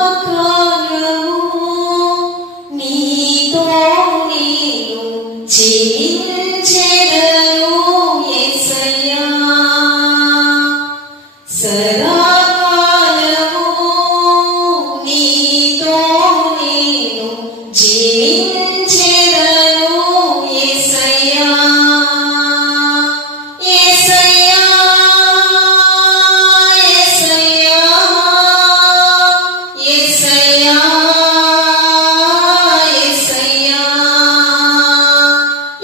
సదాకాలము నీతో నేను జీవించెదను యేసయ్యా. సదాకాలము నీతో నేను జీవించెదను యేసయ్యా. యేసయ్యా యేసయ్యా యేసయ్యా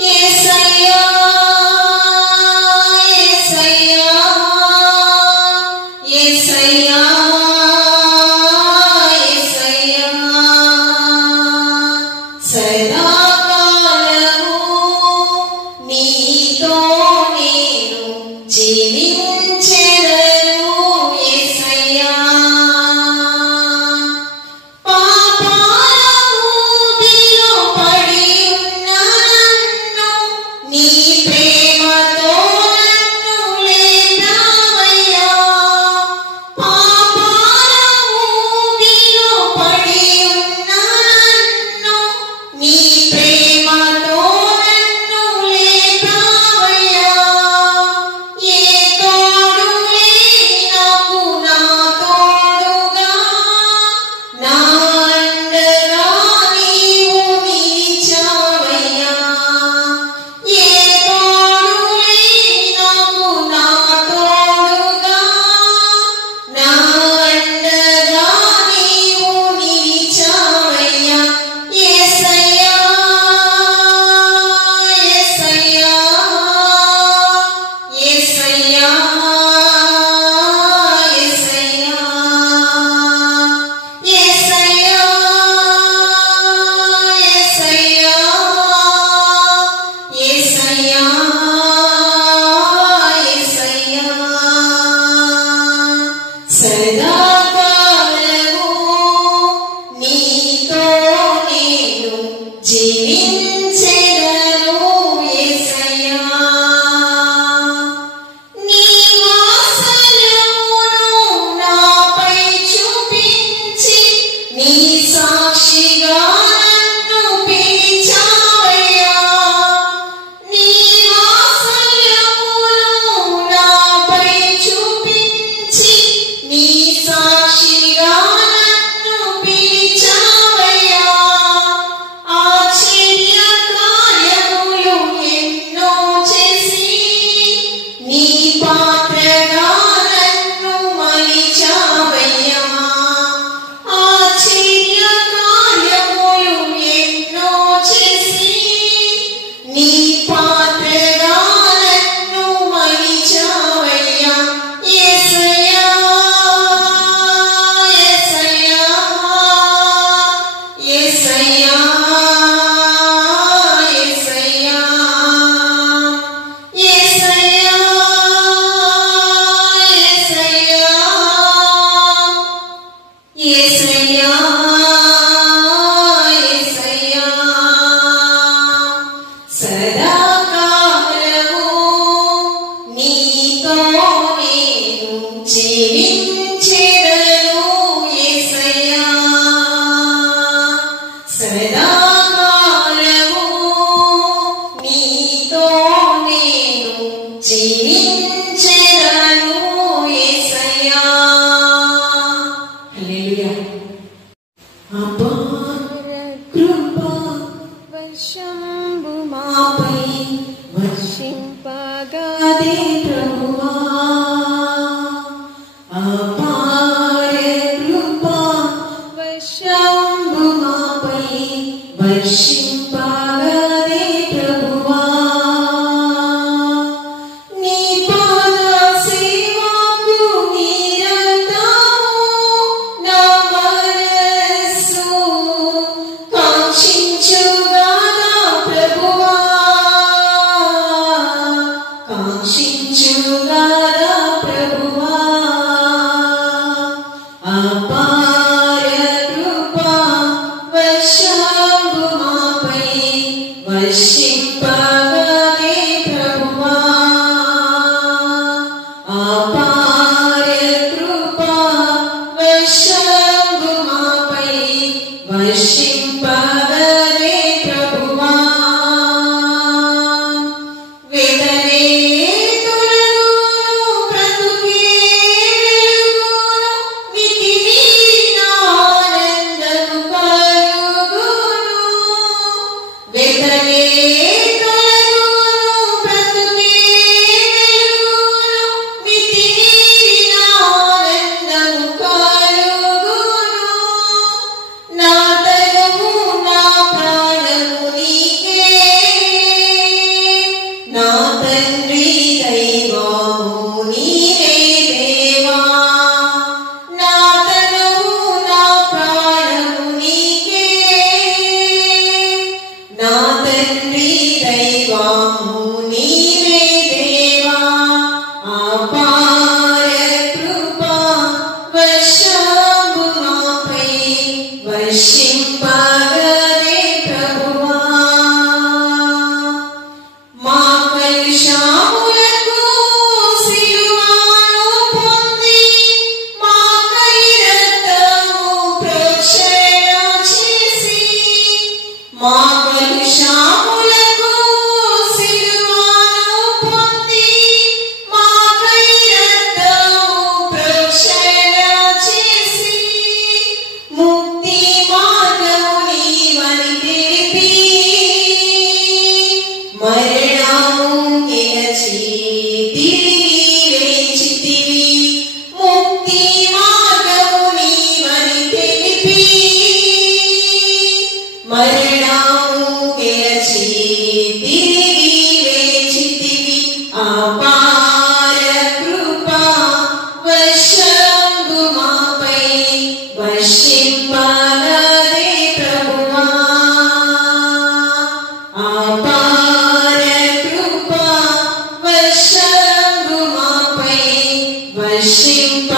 యేసయ్యా యేసయ్యా యేసయ్యా యేసయ్యా. సదాకాలము నీతో నేను జీవించెదను యేసయ్యా. పాపాలూబిలో పడి ఉన్న నన్ను నీ ప్రేమతో నన్ను లేపావయ్యా. పాపాలూబిలో పడి ఉన్న నన్ను నీ ప్రేమతో నన్ను లేపావయ్యా. ఏ తోడు లేని నాకు నా తోడుగా నా అండగా నీవు నిలిచావయ్యా. ఏ తోడు లేని నాకు నా తోడుగా నా అండగా నీవు నిలిచావయ్యా. యేసయ్యా యేసయ్యా యేసయ్యా యేసయ్యా యేసయ్యా యేసయ్యా యేసయ్యా. సదాకాలము నీతో నేను జీవించెదను యేసయ్యా. నీ వాత్సల్యమును నాపై చూపించి నీ సాక్షిగా నన్ను పిలిచావయ్యా. నీ వాత్సల్యమును నాపై చూపించి నీ సాక్షిగా నన్ను పిలిచావయ్యా. ఆశ్చర్య కార్యములు ఎన్నో చేసి నీ పాత్రగా నన్ను మలిచావయ్యా. ఆశ్చర్య కార్యములు ఎన్నో చేసి నీ పాత్రగా నన్ను మలిచావయ్యా. యేసయ్యా యేసయ్యా యేసయ్యా యేసయ్యా యేసయ్యా యేసయ్యా యేసయ్యా. సదాకాలము నీతో నేను జీవించెదను యేసయ్యా. సదాకాలము నీతో నేను జీవించెదను యేసయ్యా. హల్లెలూయా. అపార కృపా వర్షంబు మాపై వర్షింపగదే ప్రభువా. అపార కృపా వర్షంబు మాపై వర్షింపగదే ప్రభువా. నీ పాద సేవకు నిరతము నా మనస్సు కాంక్షించుగాదా ప్రభువా. కాంక్షించుగాదా ప్రభువా. అపార కృపా వర్షంబు మాపై మా కలుషములకు సిలువను పొంది మాకై రక్తము ప్రోక్షణ చేసి ముక్తి మార్గము నీవని తెలిపి మరణము గెలిచి తిరిగి లేచితివి ముక్తి మార్గము నీవని తెలిపి మరణము గెలిచి తిరిగి లేచితివి అపార కృప వర్షంబు మాపై వర్షింపగదే ప్రభువా అపార కృప వర్షంబు మాపై వర్షింప